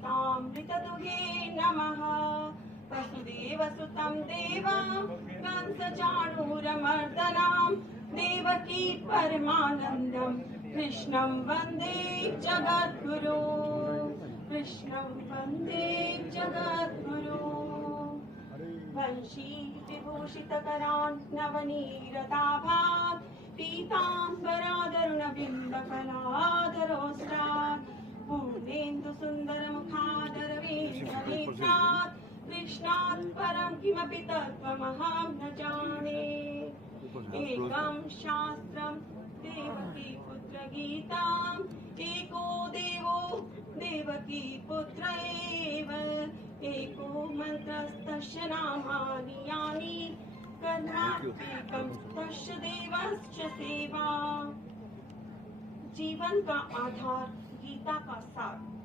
गीतामृतदुहे नमः। वसुदेवसुतं देवं कंसचाणूरमर्दनं देवकी परमानन्दं कृष्णं वन्दे जगद्गुरु। कृष्णं वन्दे जगद्गुरु। वंशी विभूषितकरान् नवनीरदाभात् पीताम्बरादरुणबिम्बफलाधरोस्त्रात् पूर्णेन्दुसुन्दरमुखादरविन्दनेत्रात् कृष्णात् परं किमपि तत्त्वमहं न जाने। एकं शास्त्रं देवकी पुत्रगीताम् एको देवो देवकी पुत्र एव। एको मन्त्रस्तस्य नामानि यानि कर्णात्येकं तस्य देवस्य सेवा। जीवन का आधार, गीता का सार।